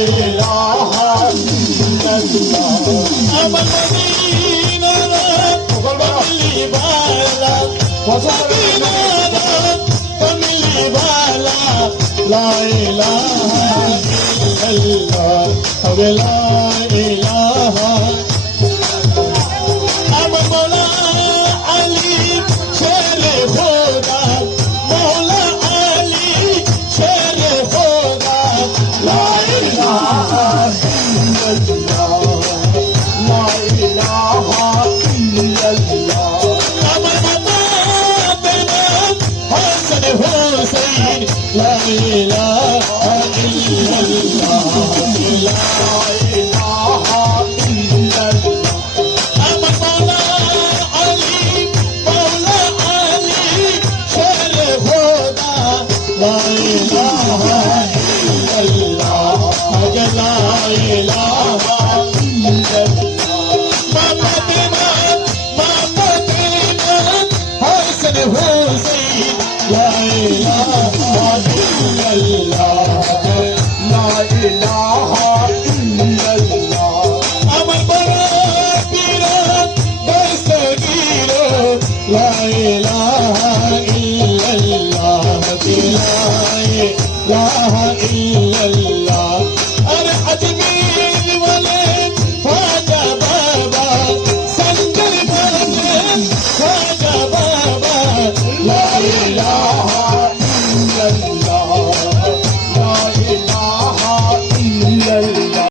ইলাহা ইল্লাল্লাহ আমার মদিনা কমলি বালা মদিনা কমলি বালা লা ইলাহা ইল্লাল্লাহ লা ইলাহা আমার মৌলা আলী শেরে খোদা মৌলা আলী শেরে খোদা লা ইলাহা ইল্লাল্লাহ লা ইলাহা ইল্লাল্লাহ আমার মাতা হাসান হুসাইন লা ইলাহা ইল্লাল্লাহ লা ইলাহা ইল্লাল্লাহ আমার মাওলা আলী মাওলা আলী শেরে খোদা লা ইলাহা ইল্লাল্লাহ লা ইলাহা ইল্লাল্লাহ মা ফাতিমা হাসান হুসাইন লা ইলাহা ইল্লাল্লাহ লা ইলাহা